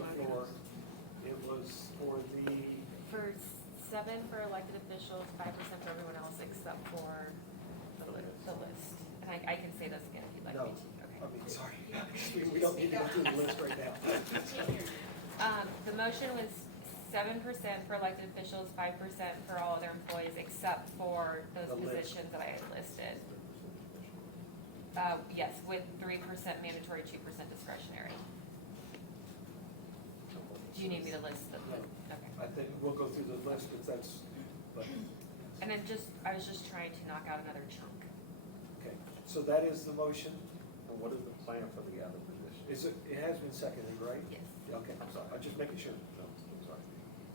on the floor, it was for the, For 7 for elected officials, 5% for everyone else except for the list. And I can say this again if you'd like no, me to. Okay. I mean, sorry, we don't need to go through the list right now. The motion was 7% for elected officials, 5% for all other employees except for those The list. positions that I had listed. Yes, with 3% mandatory, 2% discretionary. Do you need me to list them? No. Okay. I think we'll go through the list if that's, but, And I was just trying to knock out another chunk. okay. So that is the motion. And what is the plan for the other position? It has been seconded, right? Yes. Okay, I'm sorry, I'm just making sure. No, I'm sorry.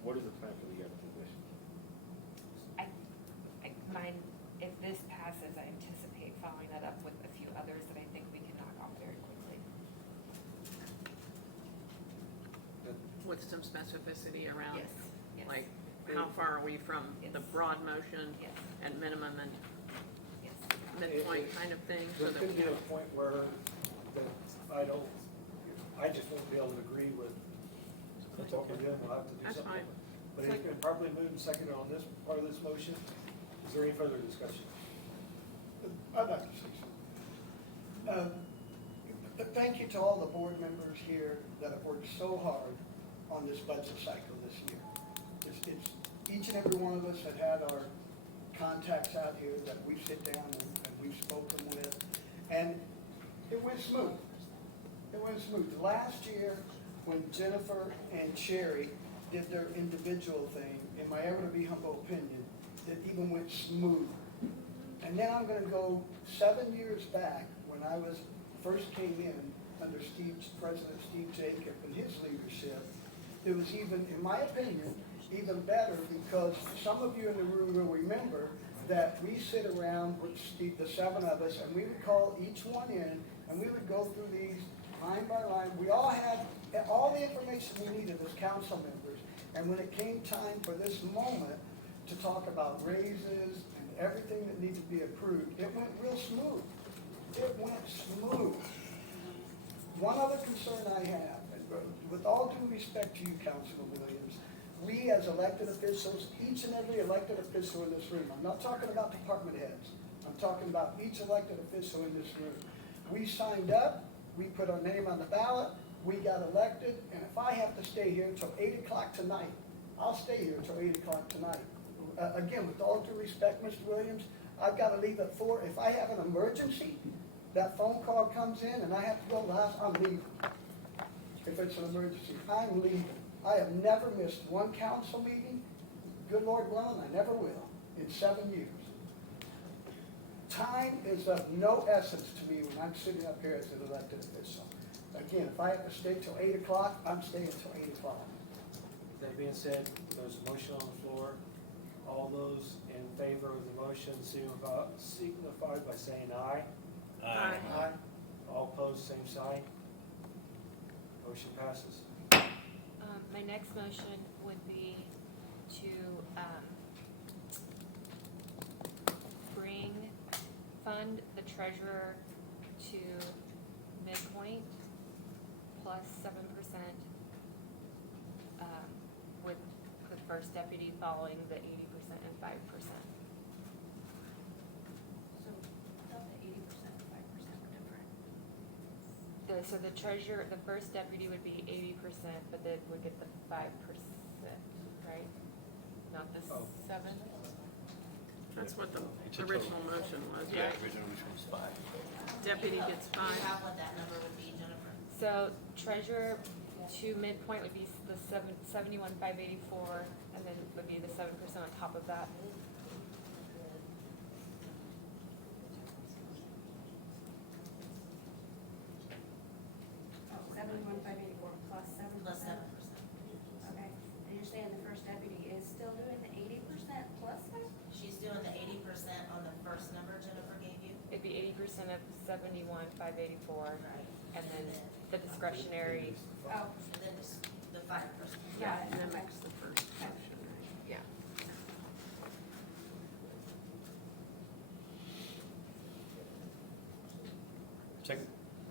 What is the plan for the other position? Mine, if this passes, I anticipate following that up with a few others that I think we can knock off very quickly. With some specificity around, Yes, yes. like, how far are we from the Yes. broad motion Yes, and minimum and yes. midpoint kind of thing, so There that could we be a have. point where I just won't be able to agree with what we're doing, we'll have to do That's something. fine. But it's been properly moved and seconded on this part of this motion. Is there any further discussion? I'd like to say something. Thank you to all the board members here that have worked so hard on this budget cycle this year. It's each and every one of us that had our contacts out here that we sit down and we've spoken with, and it went smooth. It went smooth. Last year, when Jennifer and Sherry did their individual thing, in my ever-to-be humble opinion, it even went smooth. And then I'm gonna go 7 years back, when I first came in under President Steve Jacob and his leadership. It was even, in my opinion, even better because some of you in the room will remember that we sit around with Steve, the 7 of us, and we would call each one in, and we would go through these line by line. We all had all the information we needed as council members. And when it came time for this moment to talk about raises and everything that needed to be approved, it went real smooth. It went smooth. One other concern I have, and with all due respect to you, Councilman Williams, we as elected officials, each and every elected official in this room, I'm not talking about department heads, I'm talking about each elected official in this room. We signed up, we put our name on the ballot, we got elected, and if I have to stay here until 8 o'clock tonight, I'll stay here until 8 o'clock tonight. Again, with all due respect, Mr. Williams, I've got to leave at 4. If I have an emergency, that phone call comes in and I have to go last, I'm leaving. If it's an emergency, I'm leaving. I have never missed one council meeting, good Lord willing, I never will, in 7 years. Time is of no essence to me when I'm sitting up here as an elected official. Again, if I have to stay till 8 o'clock, I'm staying till 8 o'clock. That being said, there's a motion on the floor. All those in favor of the motion signify by saying aye. Aye. Aye. All opposed, same sign. Motion passes. My next motion would be to fund the treasurer to midpoint plus 7%, with the first deputy following the 80% and 5%. So, not the 80% and 5% are different. So the treasurer, the first deputy would be 80%, but then would get the 5%, right? Not the Oh. 7? That's what the It's a original motion was, Yeah, right? original motion was 5. Deputy gets Do you 5. have what that number would be, Jennifer? So treasurer to midpoint would be the 71,584, and then would be the 7% on top of that. 71,584 plus 7%. Plus 7%. Okay, and you're saying the first deputy is still doing the 80% plus that? She's doing the 80% on the first number Jennifer gave you. It'd be 80% of 71,584, Right. and then the discretionary, Oh, And then just the 5%. got it. And then Okay. makes the first motion, right? yeah. Second.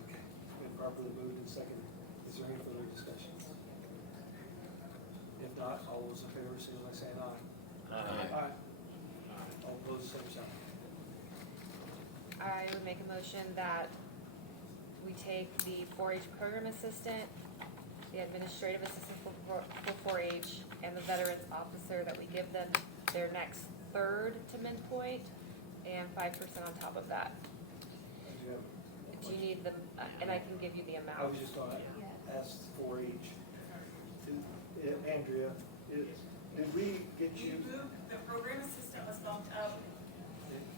Okay. Been properly moved and seconded. Is there any further discussion? not, all those in favor, signify by saying aye. Aye. All opposed, same sign. I would make a motion that we take the 4-H program assistant, the administrative assistant for 4-H, and the veterans officer, that we give them their next third to midpoint, and 5% on top of that. Do you have- Do you need them, and I can give you the I amount. was just gonna Yes. ask for each. Andrea, did we get You you? moved, the program assistant was bumped up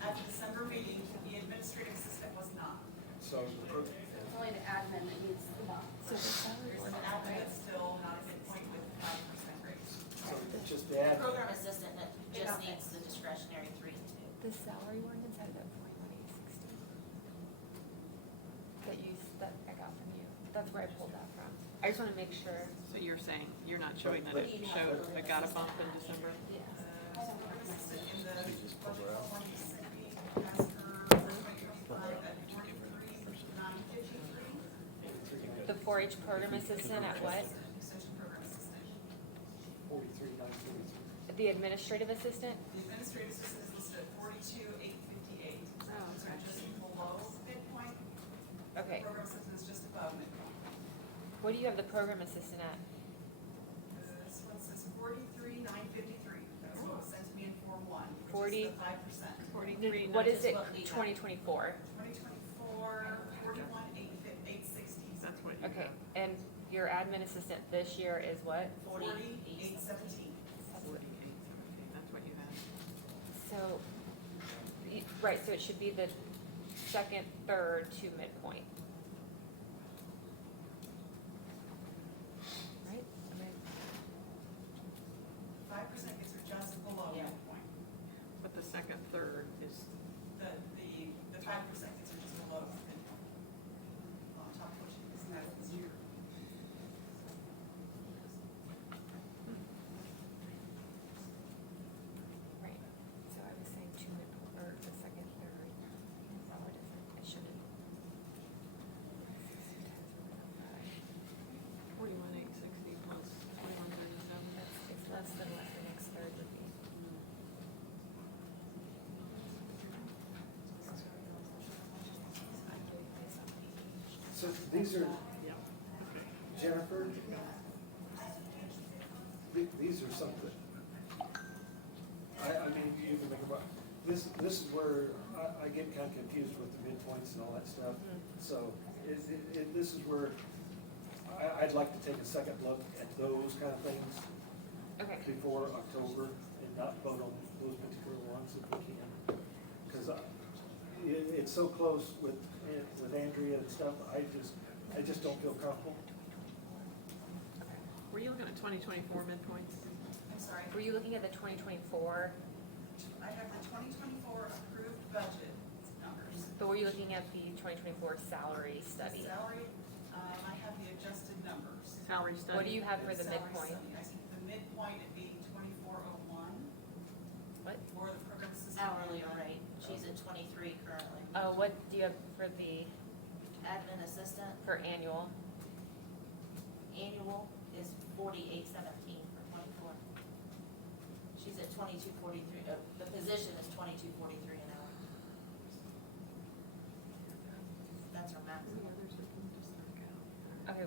at the December meeting, the administrative assistant was not. So, It's only the admin that needs the bump. So the salary There's an ordinance, admin that's still not at midpoint with 5% raise. so it's just the The ad. program assistant that It just got needs fixed. the discretionary 3 and 2. the salary ordinance had it at 41,860. That I got from you. That's where I pulled that from. I just wanna make sure. So you're saying, you're not showing that it showed, it got a bump in December? Program assistant in the budget one you sent me has her 2025 at 43,953. The 4-H program assistant at what? Extension program assistant. 43,943. The administrative assistant? The administrative assistant is listed at 42,858. Oh, So okay. just below midpoint. Okay. Program assistant is just above midpoint. What do you have the program assistant at? This one says 43,953. That's what was sent to me in Form 1, which 40. is the 5%. 43, What is it, what we have. 2024? 2024, 41,860. That's what you Okay, have. and your admin assistant this year is what? 48,17. Okay, that's what you have. So, right, so it should be the second, third to midpoint. Right? Am I- 5% gets her just below Yeah. midpoint. But the second, third is, The 5% gets her just below midpoint. On top of what she was at this year. Right, so I was saying two midpoint, or the second, third. Oh, it isn't, it shouldn't. 41,860 plus 21,37. It's less than what the next third would be. So these are, Yeah, okay. Jennifer, these are something. I mean, you can think about, this is where I get kind of confused with the midpoints and all that stuff. So this is where I'd like to take a second look at those kind of things Okay, before October and not vote on those particular ones if we can. Because it's so close with Andrea and stuff, I just don't feel comfortable. Were you looking at 2024 midpoints? I'm sorry, were you looking at the 2024, I have the 2024 approved budget numbers. but were you looking at the 2024 salary study? Salary, I have the adjusted numbers. Salary study? What do you have for the Salary midpoint? study. I see the midpoint at being 2401 What? for the program assistant. Hourly rate, she's at 23 currently. What do you have for the, Admin assistant, for annual? annual is 4817 for 24. She's at 2243, the position is 2243 an hour. That's her maximum. Okay,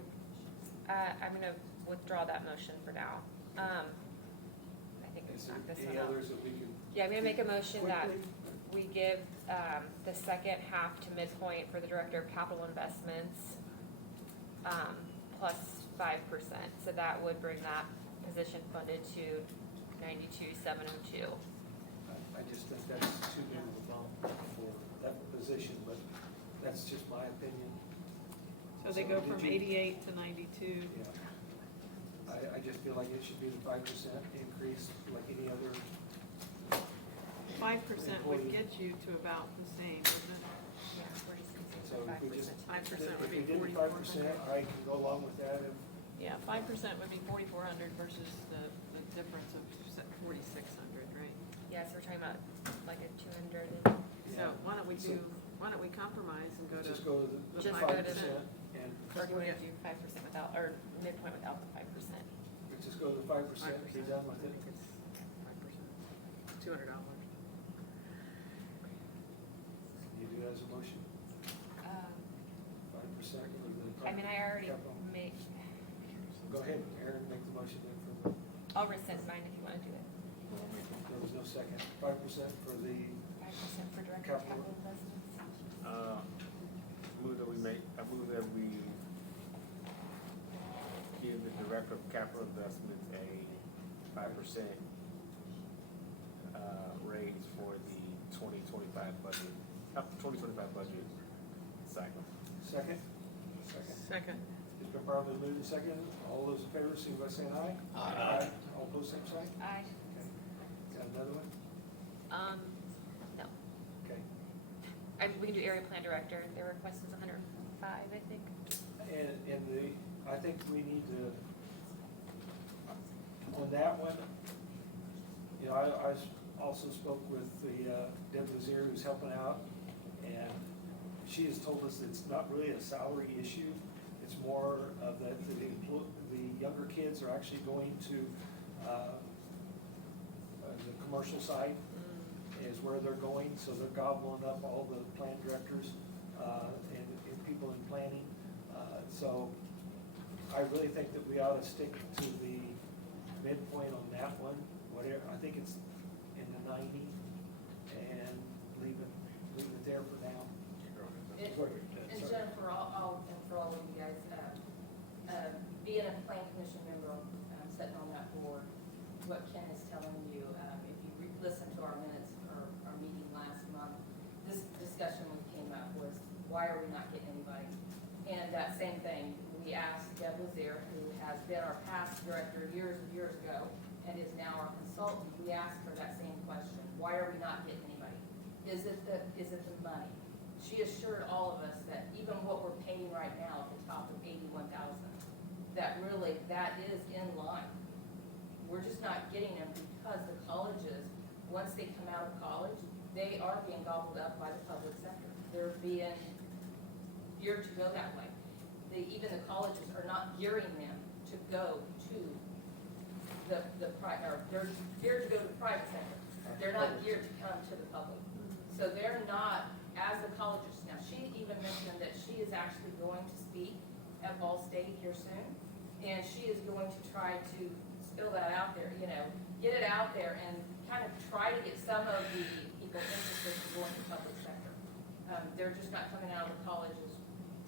I'm gonna withdraw that motion for now. I think we Is there knocked this any one out. others that we can? Yeah, I'm gonna make a motion that quickly? we give, the second half to midpoint for the Director of Capital Investments, plus 5%. So that would bring that position funded to 92,702. I just think that's too big of a bump for that position, but that's just my opinion. So they go from 88 to 92. Yeah. I just feel like it should be the 5% increase like any other. 5% would get you to about the same, isn't it? Yeah, we're just So considering if we just, 5% would if be we did 5%, 4,400. I can go along with that. If Yeah, 5% would be 4,400 versus the difference of 4,600, right? Yeah, so we're talking about like a 200 So why don't we compromise and go Just to, go to the Just 5% go to and or do you want to do 5% without, or midpoint without the 5%? we just go to 5%, be done with it. 5%, $200. You do that as a motion, Um, 5% for the. I mean, I already capital. made, Go ahead, Aaron, make the motion then for the, I'll rescind mine if you wanna do it. there was no second, 5% for the, 5% for director of Capital. capital investments. I move that we give the director of capital investments a 5% raise for the 2025 budget, 2025 budget cycle. second? Second. It's been probably moved and seconded. All those in favor, signify by saying aye. Aye. All opposed, same sign. Aye. Okay. Got another one? No. Okay. We can do area plan director, their request is 105, I think. And I think we need to, on that one, you know, I also spoke with the Deb Lazier who's helping out, and she has told us it's not really a salary issue. It's more of that the younger kids are actually going to the commercial side is where they're going, so they're gobbling up all the plan directors and people in planning. So I really think that we ought to stick to the midpoint on that one, whatever, I think it's in the 90, and leave it there for now. And Go ahead. and Sorry. Jennifer, and for all of you guys, being a plan commission member, sitting on that board, what Ken is telling you, if you listen to our minutes for our meeting last month, this discussion when it came up was, why are we not getting anybody? And that same thing, we asked Deb Lazier, who has been our past director years and years ago, and is now our consultant, we asked her that same question, why are we not getting anybody? Is it the money? She assured all of us that even what we're paying right now at the top of 81,000, that really, that is in line. We're just not getting them because the colleges, once they come out of college, they are being gobbled up by the public sector. They're being geared to go that way. Even the colleges are not gearing them to go to they're geared to go to the private sector. They're not geared to come to the public. So they're not, as the colleges, now she even mentioned that she is actually going to speak at Ball State here soon. And she is going to try to spill that out there, you know, get it out there and kind of try to get some of the people interested in going to the public sector. They're just not coming out of the colleges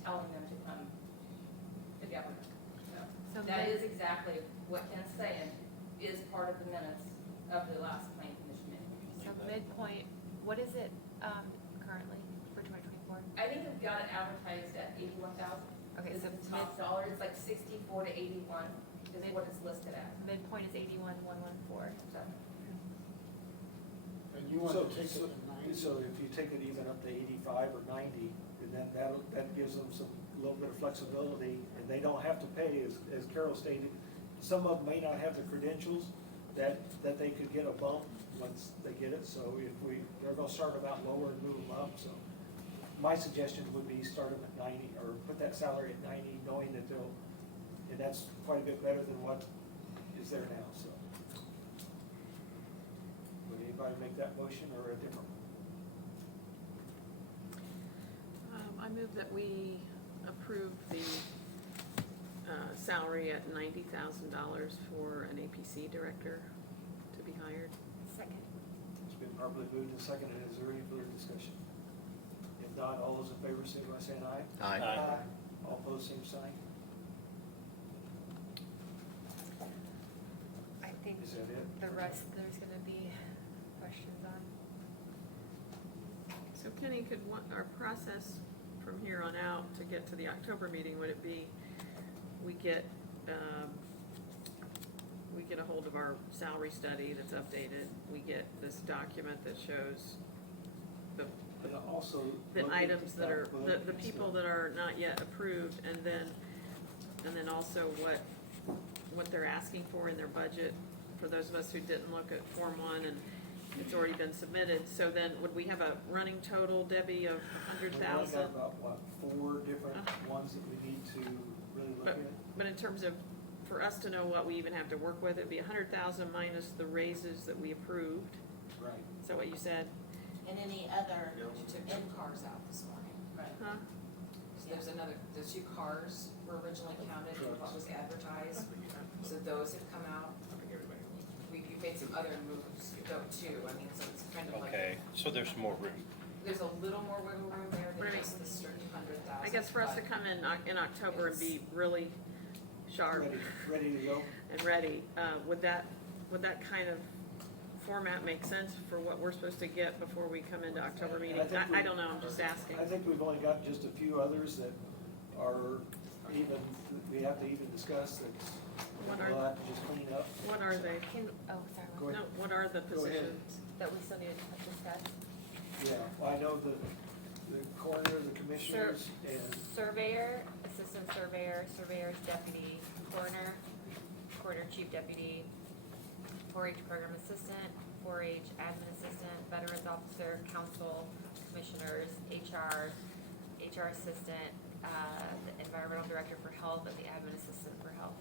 telling them to come to government. So That is exactly what Ken's saying is part of the minutes of the last plan commission meeting. So midpoint, what is it currently for 2024? I think we've got it advertised at 81,000. Okay, Is so the top dollar, it's like 64 to 81 is what it's listed at. Midpoint is 81,114. So, And you want So, to take it so, to 90? so if you take it even up to 85 or 90, then that gives them some, little bit of flexibility, and they don't have to pay, as Carol stated, some of them may not have the credentials that they could get a bump once they get it, so they're gonna start them out lower and move them up, so. My suggestion would be start them at 90, or put that salary at 90, knowing that and that's quite a bit better than what is there now, so. Would anybody make that motion or a different one? I move that we approve the salary at $90,000 for an APC director to be hired. Second. It's been properly moved and seconded. Is there any further discussion? If not, all those in favor, signify by saying aye. Aye. All opposed, same sign. I think Is that it? the rest, there's gonna be questions on. So Kenny, could our process from here on out to get to the October meeting, would it be, we get a hold of our salary study that's updated, we get this document that shows the And also. the look at items that are, bullet the points people that- that are not yet approved, and then also what they're asking for in their budget, for those of us who didn't look at Form 1 and it's already been submitted, so then would we have a running total, Debbie, of We've only got 100,000? about, what, 4 different ones that we need to really look at? But in terms of for us to know what we even have to work with, it'd be 100,000 minus the raises that we approved. Right. Is that what you said? And any other, You took two cars out this morning. Huh? So there's another, the two cars were originally counted for what was advertised, so those have come out. I think everybody wants. You made some other moves though too, I mean, so it's kind of like. Okay, so there's some more room. There's a little more wiggle room there than Right. just the strict 100,000. I guess for us to come in October and be really sharp Ready to go? and ready, would that kind of format make sense for what we're supposed to get before we come into October meeting? I think we- I don't know, I'm just asking. I think we've only got just a few others that are even, we have to even discuss that What we'll are, have to just clean up. what are they? Can, oh, sorry, Go No, ahead. what are the Go ahead. positions? that we still need to discuss. Yeah, well, I know the coroner, the commissioners, and Surveyor, assistant surveyor, surveyor's deputy, coroner, coroner chief deputy, 4-H program assistant, 4-H admin assistant, veterans officer, council, commissioners, HR assistant, the environmental director for health, and the admin assistant for health.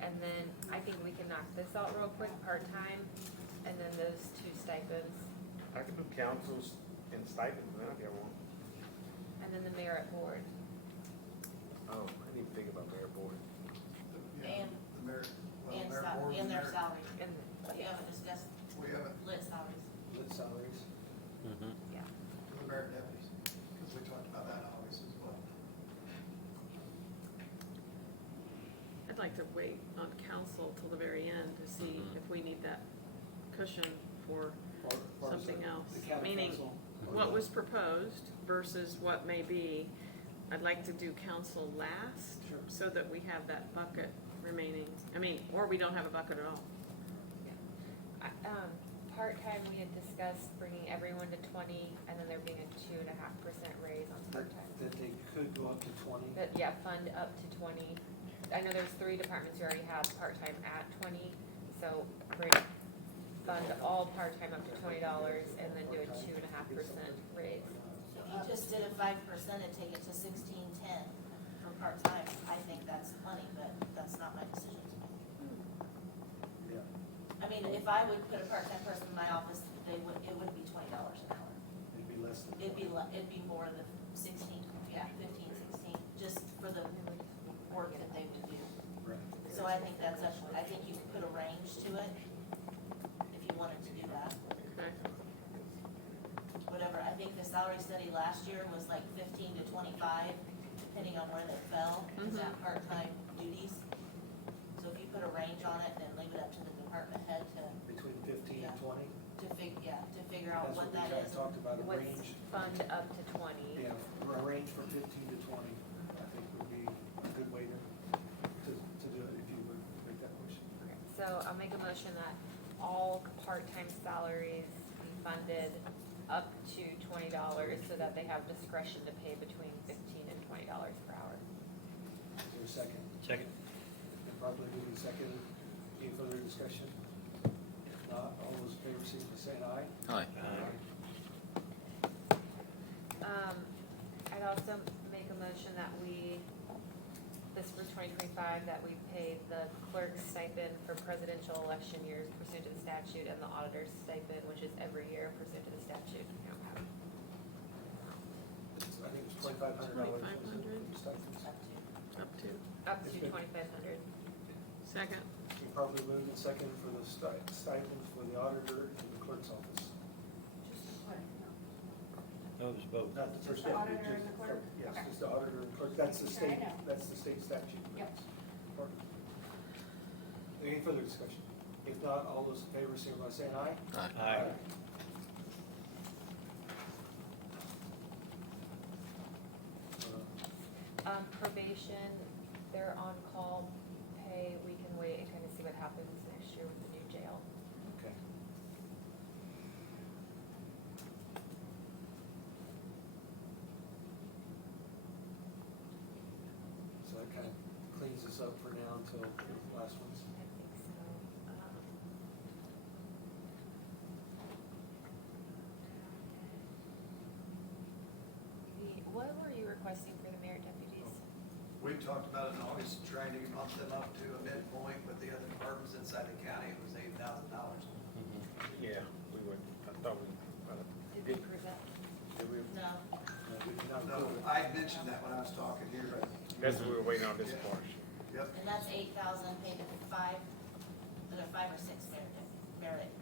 And then I think we can knock this out real quick, part-time, and then those 2 stipends, I could do councils and stipends, man, if y'all want. and then the merit board. Oh, I didn't even think about mayor board. and, The mayor, well, and mayor board, and their mayor- salary. And, We haven't discussed We haven't, lit salaries. lit salaries. yeah. the mayor deputies, because we talked about that always as well. I'd like to wait on council till the very end to see if we need that cushion for or something else. The county Meaning, council. what was proposed versus what may be. I'd like to do council last, Sure. so that we have that bucket remaining. I mean, or we don't have a bucket at all. Part-time, we had discussed bringing everyone to 20, and then there being a 2.5% raise on That part-time. that they could go up to 20. But yeah, fund up to 20. I know there's 3 departments who already have part-time at 20, so bring, fund all part-time up to $20, and then do a 2.5% raise. If you just did a 5% and take it to 1610 for part-time, I think that's plenty, but that's not my decision to make. Yeah. I mean, if I would put a part-time person in my office, it wouldn't be $20 an hour. It'd be less than. It'd be more than 16, 15, 16, just for the work that they would do. Right. So I think that's I think you could put a range to it, if you wanted to do that. Okay. Whatever, I think the salary study last year was like 15 to 25, depending on where they fell, in that part-time duties. So if you put a range on it, then leave it up to the department head Between 15 and Yeah. 20. to figure out That's what we that kinda is. talked about, a What's range. fund up to 20? Yeah, a range from 15 to 20, I think would be a good way to do it, if you would make that motion. Okay, so I'll make a motion that all part-time salaries be funded up to $20, so that they have discretion to pay between $15 and $20 per hour. Is there a second? Second. And probably moving second. Any further discussion? If not, all those in favor, signify by saying aye. Aye. I'd also make a motion that this for 2025, that we pay the clerk's stipend for presidential election years pursuant to the statute, and the auditor's stipend, which is every year pursuant to the statute. I think it was $2,500. $2,500. Up to. Up to 2,500. Second. We probably moved in second for the stipends for the auditor and the clerk's office. No, there's both. Not the first the deputy, auditor and just- the clerk? Yes, Okay. just the auditor and clerk, that's the Sure, I state, know. that's the state statute. Yep. Any further discussion? If not, all those in favor, signify by saying aye. Aye. Probation, their on-call pay, we can wait and kind of see what happens next year with the new jail. Okay. So that kind of cleans us up for now until the last ones. I think so. What were you requesting for the merit deputies? We talked about it in August, trying to bump them up to a midpoint with the other departments inside the county, it was $8,000. Yeah, we would, I thought we, Did we approve that? did we, No, No, I mentioned that when I was talking here. that's what we were waiting on this portion. Yep. and that's 8,000 paid to 5, there are 5 or 6 merit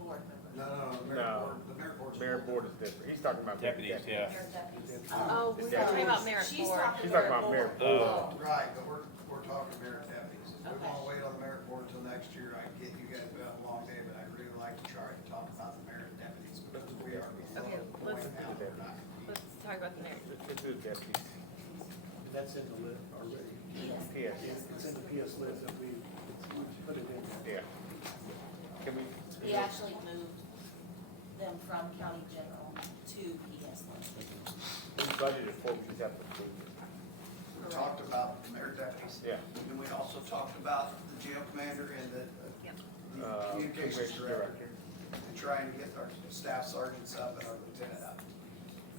board members. No, the No. mayor board's. Mayor board is different, he's talking about Deputies, yeah. Merit deputies. Oh, we're Yeah. talking about merit She's board. talking She's talking about mayor board. board. Right, but we're talking merit deputies. If we Okay. want to wait on the merit board until next year, I can get you guys a long day, but I'd really like to try to talk about the merit deputies because we are. Okay, let's- do Let's talk about the merit. Let's do deputies. That's in the list already. Yes. Yes, It's in the PS list that we put it in there. yeah. Can we? We actually moved them from county general to PS list. We budgeted for, we just have to approve it. We talked about the merit deputies. Yeah. And we also talked about the jail commander and the communications director. And trying to get our staff sergeants up and our lieutenant up.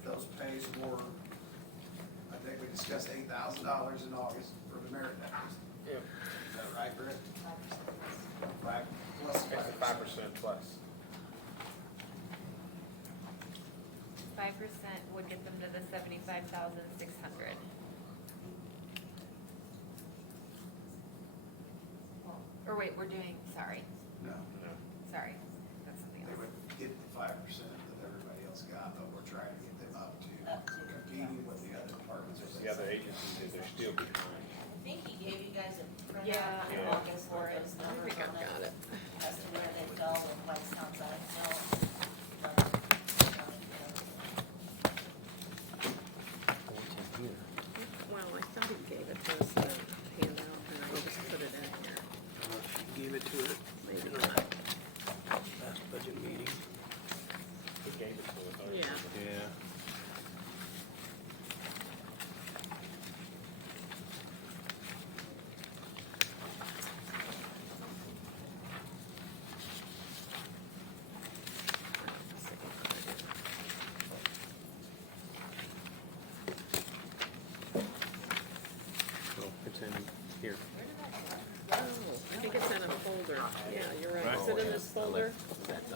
Those pays were, I think we discussed $8,000 in August for the merit deputies. Yeah, Is that right, Brett? 5 plus it's 5% plus. 5% would get them to the 75,600. Or wait, we're doing, sorry, No, sorry, that's something they else. would get the 5% that everybody else got, but we're trying to get them up Up to to. competing with the other departments. The other agencies, they're still behind. I think he gave you guys a printout Yeah, in yeah. August with those numbers on it. As to where they fell with Whitestown side fell. Well, I thought he gave it to us in a handout, and I just put it in here. Gave it to it. Maybe not. Last budget meeting. We gave it to us. oh, Yeah. Yeah. Oh, it's in here. Oh, I think it's in a folder. Yeah, you're right. Right. Is it in this folder?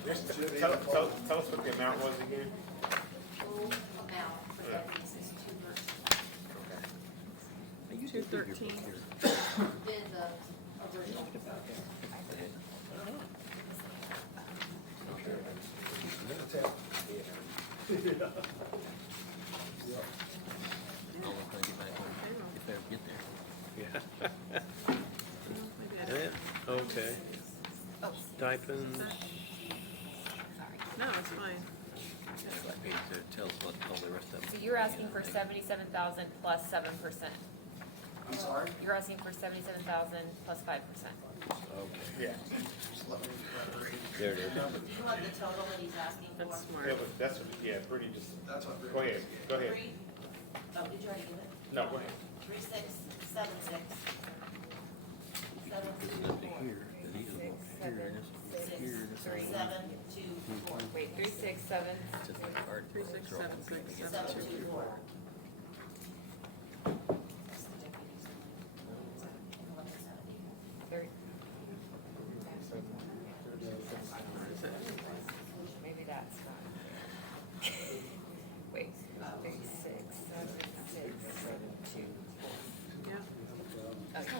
Just tell us what the amount was again. Full amount for deputies is 213. 213. Been the original. I'll look when I get back home, if I ever get there. Yeah. I did. Okay. Stipends. No, it's fine. That page there tells what all the rest of So them. you're asking for 77,000 plus 7%. I'm sorry? You're asking for 77,000 plus 5%. Okay. Yeah, Just let me read. There it is. Do you want the total that he's asking for? That's smart. it was, that's, what- yeah, pretty just, That's what. Rick go ahead, gave. go ahead. Oh, did you already give it? No, go ahead. 3676. It's up to here, and these are here, and this is here, and this is. 724. Wait, 367. It's just like art. 367672. 724. Maybe that's not. Wait, 3676724. Yeah. Okay.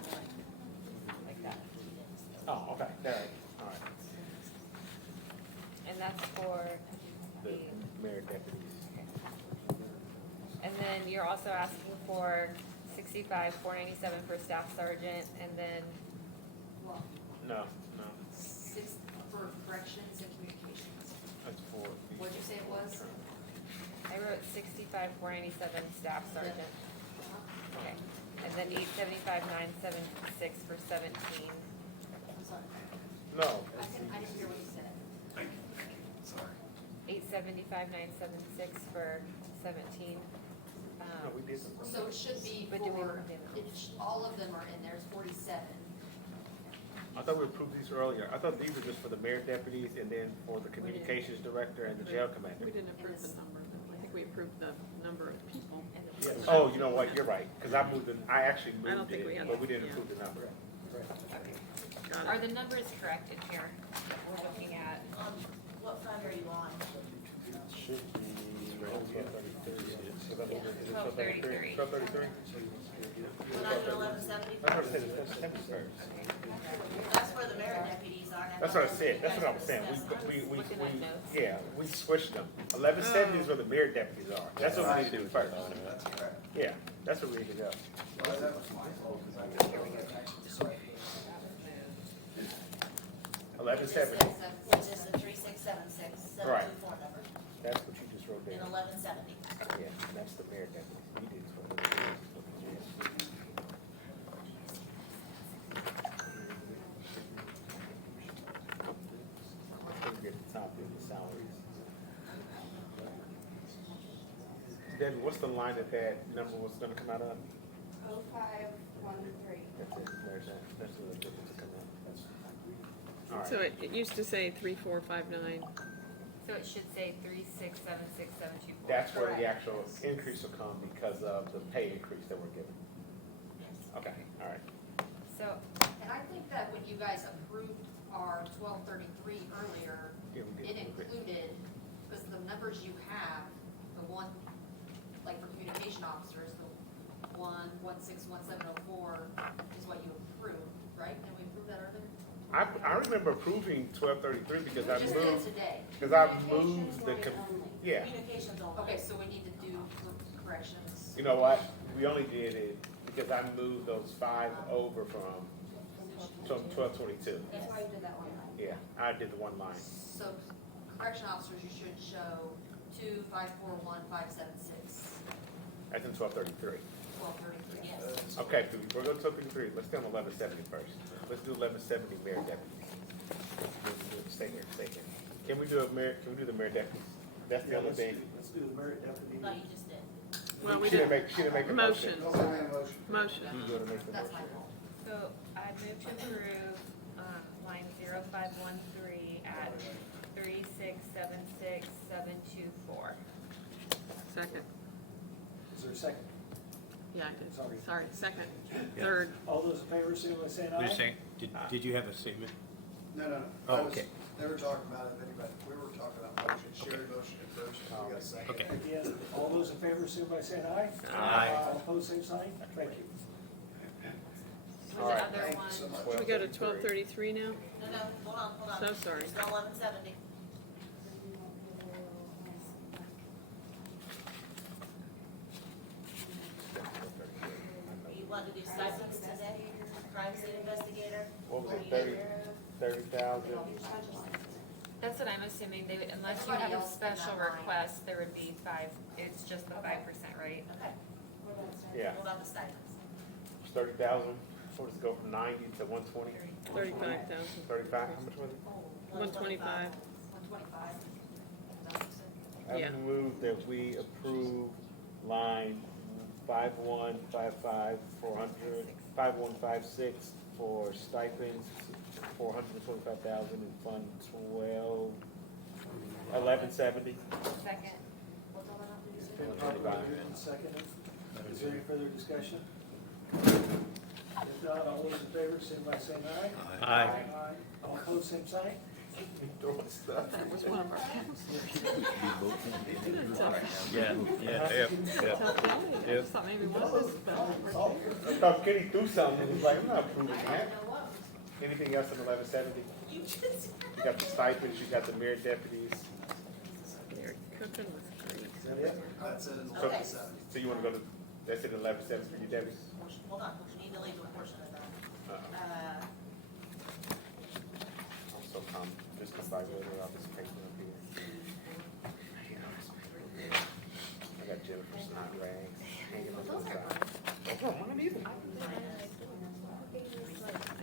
Like that. Oh, okay, all right. And that's for The the, mayor deputies. and then you're also asking for 65,497 for staff sergeant, and then, Well, No, no, 6 for corrections and communications. that's for. What'd you say it was? I wrote 65,497 staff sergeant. Okay, and then 875,976 for 17. I'm sorry. No, I didn't hear what you said. Thank you, sorry. 875,976 for 17. no, we did some. So it should be But do we for, put in- all of them are in there, it's 47. I thought we approved these earlier. I thought these were just for the mayor deputies and then for the communications director and the jail We commander. didn't approve the number, though. I think we we approved the number of people. And the Yes. position. Oh, you know what, you're right, cause I actually I don't moved think we it, had- but we didn't yeah. approve the number. Got Are it. the numbers correct in here that we're looking at? What fund are you on? Should be. 1233. 1233? We're not doing 1170? That's what I said, it's September first. That's where the merit deputies are. and That's what I thought said, you that's guys what I was were saying, discussing. Looking at notes. yeah, we switched them. 1170 is where the mayor deputies are, that's what we need to do first. That's correct. Yeah, that's where we need to go. Well, that was my fault, because I didn't know that. 1170, Which is the 3676 Right. 724 number, that's what you just wrote and down. 1170. Yeah, that's the mayor deputies, we did 1233. Let's get the top of the salaries. Debbie, what's the line that number was gonna come out of? 0513. That's it, that's the difference to come out. All So right, it used to say 3459. So it should say 3676724. that's where the actual increase will come because of the pay increase that we're giving. Okay, all right. So, And I think that when you guys approved our 1233 earlier, Yeah, we it did. included, because the numbers you have, the one, like for communication officers, the 1161704 is what you approved, right? Did we approve that earlier? I remember approving 1233 because I We just did moved, today. because I moved the, yeah. Communications only. Okay, so we need to do corrections. You know what? We only did it because I moved those 5 over from 1222. That's why you did that one line. Yeah, I did the one line. So correction officers, you should show 2541576, That's in 1233. 1233. Yes. Okay, so we're going to 1233. Let's do 1170 first. Let's do 1170 mayor deputies. Stay here, stay here. Can we do the mayor deputies? That's the Yeah, only let's thing. let's do the merit deputy. No, you just did. Well, we She didn't did make a motion. Don't make a motion. Motion. You gotta make the That's my motion. fault. so I move to approve, line 0513 at 3676724. Second. Is there a second? Yeah, I did. Sorry. Sorry, second, Yeah. third. All those in favor, signify by saying aye. Wait a second, did you have a statement? No. Oh, I was- okay. They were talking about it, anybody, we were talking about motion, Sherry motion at first, we got a second. Okay. Again, all those in favor, signify by saying aye. Aye. All opposed, same sign. Thank you. Was All the right, other Thank you one? so much. We go to 1233 now? No, hold on. So sorry. Still 1170. You want to do stipends today? Crime scene investigator? What was it, You did- 30,000? That's what I'm assuming, they would, unless you have Everybody a else in that special line. request, there would be 5, it's just the 5%, right? Okay, Yeah, what about the stipends? it's 30,000. So let's go from 90 to 120, 35,000. 35, how much was it? 125. 125. I Yeah. move that we approve line 5155, 400, 5156 for stipends, 425,000 in Fund 1170. Second. What's all that have to do? It's been properly moved and seconded. Is there any further discussion? If not, all those in favor, signify by saying aye. Aye. All opposed, same sign. Throwing stuff. That was one of our. Yeah, yeah. I thought maybe one of this, but I thought Kenny threw something, and was like, I'm not approving that. Anything else in 1170? You just. You got the stipends, you got the mayor deputies. they're cooking with grease. Is that it? That's it, in Okay. 1170. So you wanna go to, that's in 1170 for you deputies? Hold on, we need to leave a portion of that. Uh-oh. I'm so calm, just come by with her office paper up here. I got Jennifer snot rags hanging on the side. Those are mine either. I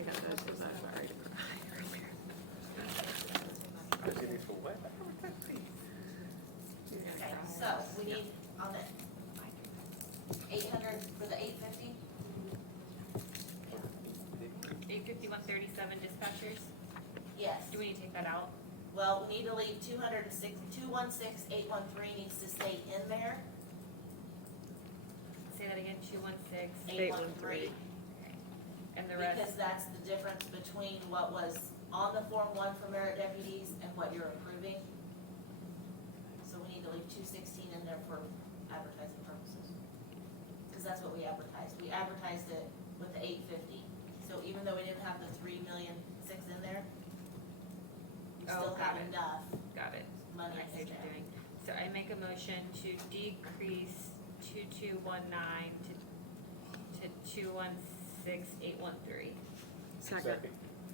got those because I was ready to cry earlier. I was getting for what? Okay, so we need on the 800 for the 850? 85137 dispatchers, Yes. do we need to take that out? Well, we need to leave 216,813 needs to stay in there, Say that again, 216, 813. and the rest, Because that's the difference between what was on the Form 1 for merit deputies and what you're approving. So we need to leave 216 in there for advertising purposes. Because that's what we advertised. We advertised it with the 850. So even though we didn't have the 3,000,006 in there, we Oh, still got have it. enough got it. money I see in what you're there. doing. So I make a motion to decrease 2219 to 216,813. Second.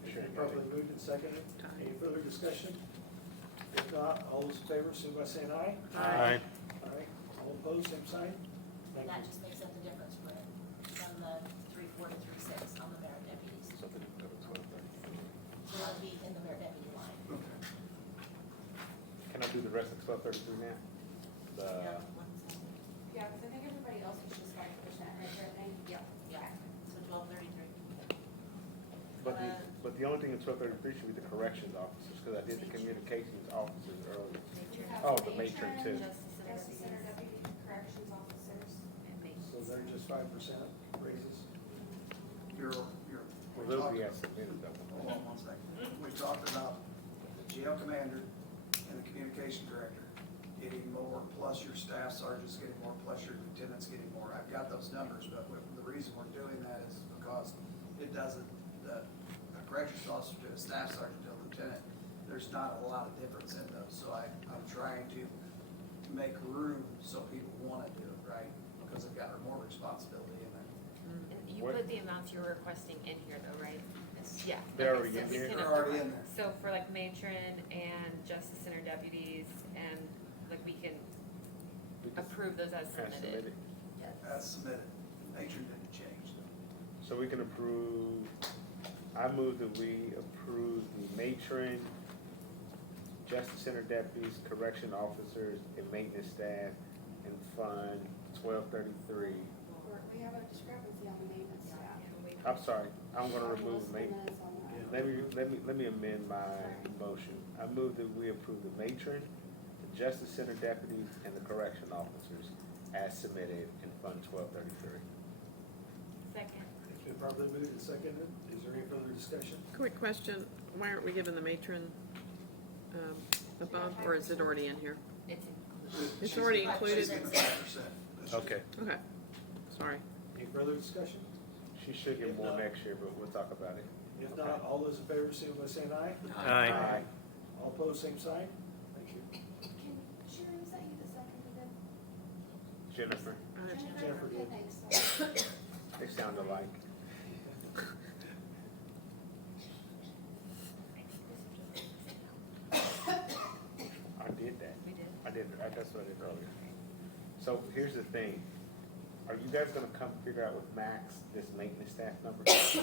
Sure. Probably moved and seconded. Any further discussion? If not, all those in favor, signify by saying aye. Aye. Aye. All opposed, same sign. Thank That you. just makes up the difference from the 3,400 to 3,600 on the merit deputies. Something to go to 12:30. So it'll be in the merit deputy line. Can I do the rest of 12:33 now? The, Yeah, because I think everybody else is just 5%, right, Brittany? Yep. Yeah, so 1233. but the only thing in 12:33 should be the corrections officers, because I did the communications officers earlier. You have Oh, the matron too. Justice Center deputy, corrections officers. So they're just 5% raises? You're Well, those we have submitted though. hold on one second. We talked about the jail commander and the communication director getting more, plus your staff sergeants getting more, plus your lieutenants getting more. I've got those numbers, but the reason we're doing that is because it doesn't, a corrections officer to a staff sergeant to a lieutenant, there's not a lot of difference in those. So I'm trying to make room so people want to do it, right? Because they've got more responsibility in there. And you What- put the amounts you're requesting in here though, right? Yeah. They're Okay, already so in we here? can- They're already in there. So for like matron and justice center deputies and like we can approve those as As submitted. As submitted. Nature didn't change. So we can approve, I move that we approve the matron, justice center deputies, correction officers, and maintenance staff, and fund 1233. We have a discrepancy on the maintenance staff. I'm sorry, I'm gonna Our remove list maintenance. is on that. Let me amend my motion. I move that we approve the matron, the justice center deputies, and the correction officers as submitted in Fund 1233. Second. It's been properly moved and seconded. Is there any further discussion? Quick question, why aren't we giving the matron above, or is it already in here? It's included. It's already included? She's getting 5%. Okay. Okay, sorry. Any further discussion? She should get more next year, but we'll talk about it. If not, all those in favor, signify by saying aye. Aye. All opposed, same sign. Thank you. Can, Sharon, was that you that seconded it? Jennifer, Jennifer Okay, did. thanks. they sound alike. I did that. We did. That's what I did earlier. So here's the thing. Are you guys gonna come figure out with Max this maintenance staff number? She's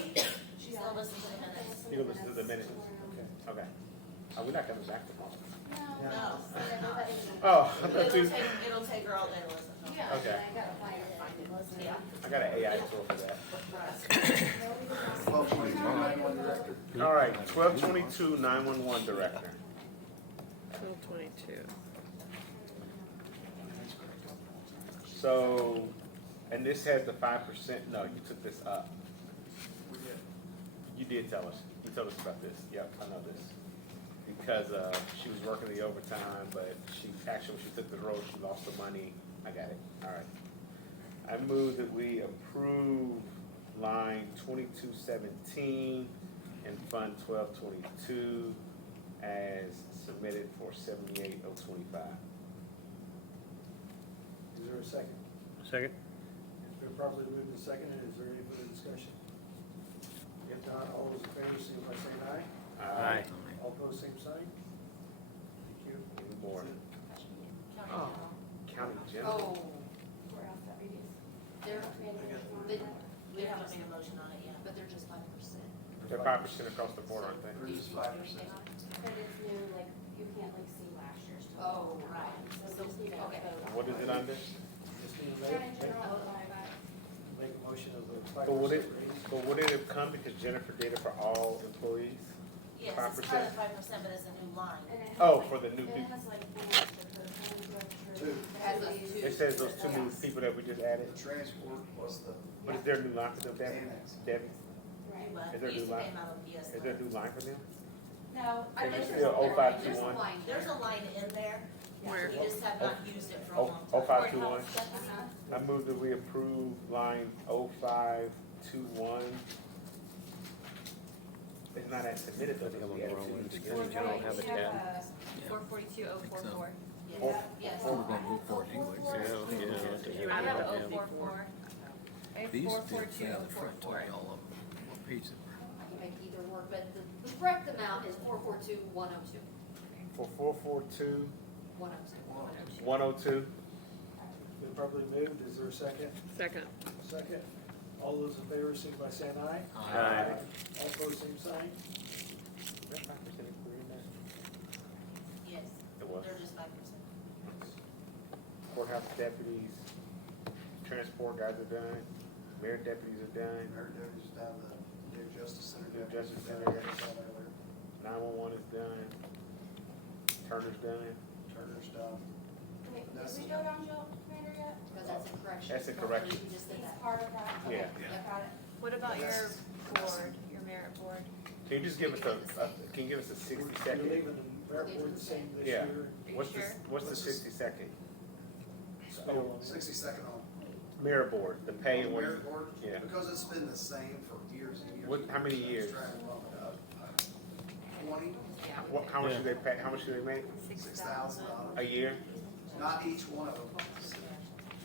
gonna listen to the minutes. You gonna listen to the minutes? Okay. Are we not coming back tomorrow? No. Oh, I thought you, It'll take her all day to listen to them. Yeah, Okay. I gotta find it. Yeah. I got an AI tool for that. 1222 911 director. All right, 1222 911 director. 1222. So, and this has the 5%, no, you took this up. We did. You did tell us. You told us about this. Yep, I know this. Because she was working the overtime, but she actually, when she took the role, she lost the money. I got it. All right. I move that we approve line 2217 and fund 1222 as submitted for 78025. Is there a second? Second? It's been properly moved and seconded. Is there any further discussion? If not, all those in favor, signify by saying aye. Aye. All opposed, same sign. Thank you. Any more? County Oh. general. County general. Oh, Courthouse deputies. they're, We haven't made a motion on it yet. but they're just 5%. They're 5% across the board, aren't they? They're just 5%. But it's new, like, you can't like see last year's. Oh, right. So we just need to Okay. vote. What is it under? Just need to County make general, a motion of a But would 5% it, raise. but would it have come because Jennifer did it for all employees? Yes, 5%? it's part of 5%, but it's a new line. And it has Oh, like- for the new It people. has like boards that the county director. It has those two. It says those two new people that we just added. The transport plus the What is their new line for them, Debbie? annex. Debbie, Right. But Is there we used new to pay line? them out of PS. is there a new line for them? No, Is I it think still there's a 0521? line. There's a line in there. Where? We just have not used it for a Oh, long time. 0521? Courthouse deputy. I move that we approve line 0521. It's not as submitted though, I think I'm on we the added wrong two one. new Security together. general habitat. 442,044. Yes, yes. We're gonna move forward anyway. I have Yeah. 044. I have These two, 442 yeah, and the front, tell 44. me all of them, what page it I can make either work, but the correct amount is 442,102. For 442, 102. 102. Been properly moved, is there a second? Second. Second. All those in favor, signify by saying aye. Aye. All opposed, same sign. Is that 5% included in that? Yes, It was. they're just 5%. Courthouse deputies, transport guys are done, mayor deputies are done, Mayor Deputy's down the new Justice Center. New deputy. Justice Center. 911 is done, Turner's done. Turner's done. Wait, That's did we the- go down Joe Commander yet? Because that's a correction. That's a correction. You just did He's that. part of that. Yeah. Yep, got it. What about your board, your merit board? Can you just give us can you give us a 60 You're second? leaving the merit board the same this Yeah. year. What's the, sure? what's the 60 second? Still on 60-second on. Mayor board, the pay and what? Mayor Board, Yeah. because it's been the same for years and years. What- and how many I'm years? trying to bump it up. 20, What, how much do they pay, how much do they make $6,000. a year? Not each one of them,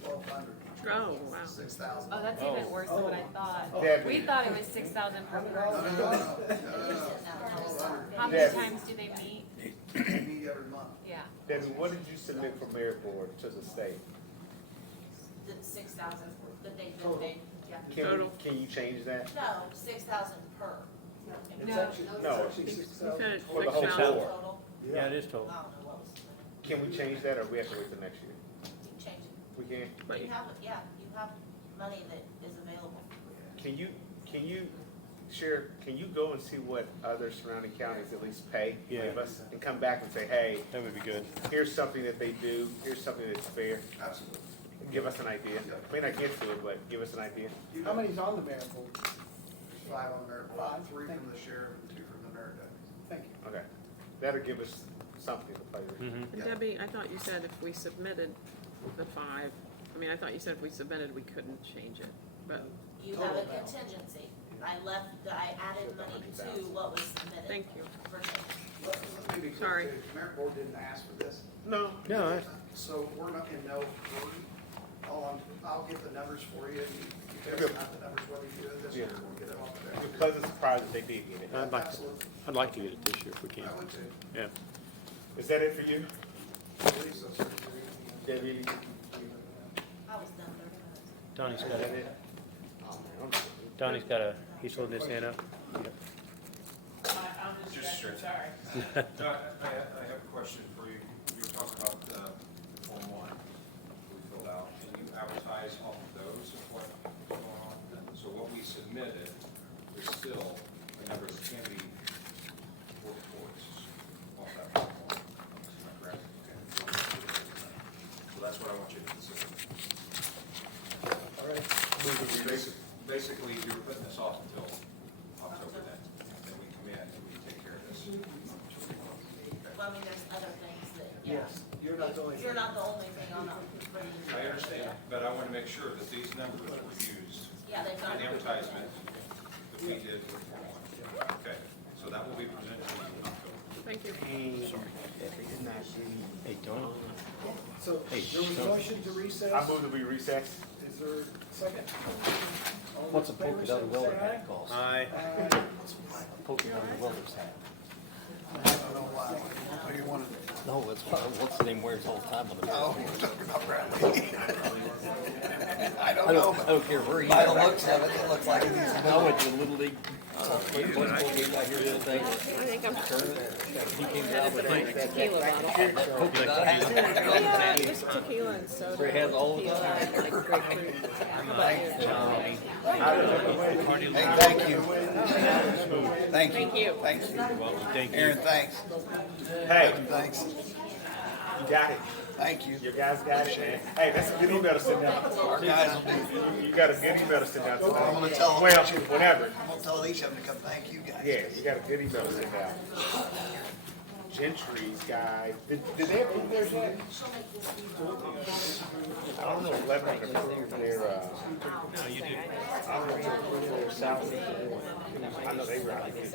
1,200. Oh, wow. 6,000. Oh, that's even worse than what I thought. Debbie. We thought it was 6,000 per No, no, person. no, no, no, no, 1,200. How many Debbie. times do they meet? They meet every month. Yeah. Debbie, what did you submit for mayor board to the state? The 6,000 that they've been Total. paid. Yeah. Total. Can you change that? No, 6,000 per. It's No. actually, No. it's actually You 6,000. said it's For the whole 6,000. board. Total. Yeah, it is I total. don't know what was submitted. Can we change that or we have to wait till next year? You can change it. We can? But You have, yeah, you have money that is available. Can you share, can you go and see what other surrounding counties at least pay? Yeah. Give us, and come back and say, hey, That would be good. here's something that they do, here's something that's fair. Absolutely. Give us an idea. May not get to it, but give us an idea. You How know, many's on the merit board? there's 5 on the Mayor Board, Five. 3 from the sheriff and 2 from the Mayor Deputy. Thank you. Okay. That'll give us something to play with. Mm-hmm. And Debbie, I thought you said if we submitted the 5, I mean, I thought you said if we submitted, we couldn't change it, but, You have a contingency. I added money to what was submitted. thank you. For change. Let me be Sorry. clear, too. The Mayor Board didn't ask for this. No. No, I- So we're not in no hurry. I'll get the numbers for you, and you guys have the numbers, whether you do it this year, Yeah. we'll get it off We're there. pleasant surprised that they did get it. I'd like to, Absolutely. I'd like to get it this year if we can. I would too. Yeah. Is that it for you, I believe so, sir. Debbie? I was done 30 minutes. Donnie's Is got that a, it? Oh, man, Donnie's got a, he's holding his hand up. Just straight. No, I have a question for you. You were talking about Form 1 we filled out. Can you advertise off of those of what's going on? So what we submitted is still the numbers that can be worked towards off that platform. Am I correct? Okay. So that's what I want you to consider. All right. Basically, you're putting this off until October then. Then we come in and we take care of this. Well, I mean, there's other things that, yeah. Yes, you're not the only. You're not the only thing on our. I understand, but I want to make sure that these numbers were used Yeah, they've in got. the advertisement that we did with Form 1. Okay, so that will be presented to you in October. Thank you. Hey, Tony. So Hey, there was a so- motion to recess. I move that we recess. Is there a second? All What's a those in favor, polka dotted signify welder by hat cost? Aye. Aye. Polka dotted welder's hat. I don't know why. What do you want to do? No, it's, what's the name wears all the time on the. Oh, you're talking about Bradley. I don't know. I don't care where he. By the looks of it, it looks like it needs to I went to Little League think I'm He came down with tequila bottle. that. Yeah, just tequila and soda. Where it has all the Tequila, time. like grapefruit. How about you? Hey, thank you. Thank you. Thank you. Thank you. Thank you. Aaron, thanks. Hey, Thanks. you got it. Thank you. You guys got it, man. Hey, that's a good email to send out. Our guys will do. You got a good email to send out tonight. I'm gonna tell them. Well, whenever. I'm gonna tell each of them to come thank you guys. Yeah, you got a good email to send out. Gentry's guy, did they ever move theirs yet? I don't know if Lebanon can approve their, I don't know if they approve their salary. I know they were out of it.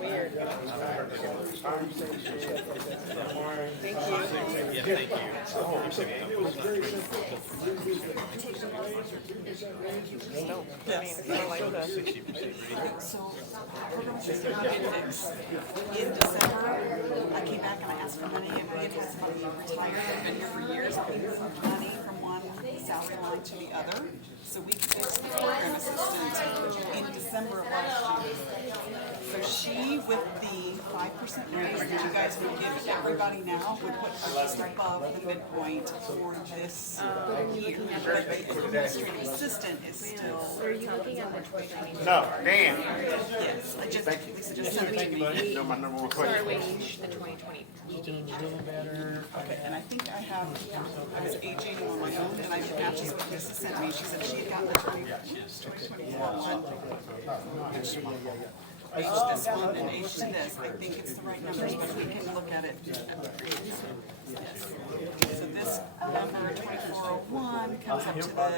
Weird. Thank you. Yeah, thank you. So, program system appendix. In December, I came back and I asked for money, and we had had somebody retired, they've been here for years, but we moved money from one salary line to the other. So we could fix the program assistant in December of last year. So she, with the 5% raise that you guys would give everybody now, would put her just above the midpoint for this year. But the administrative assistant is still. Are you looking at the 2020? No, Dan. Yes, I just, Lisa just sent it to me. You know my number one Sorry, question. waiting, the 2020. Okay, and I think I have, I was aging on my own, and I did matches what Lisa sent me. She said she had gotten the 2024 one. Age this one and age to this. I think it's the right numbers, but we can look at it. Yes. So this number 2401 comes up to the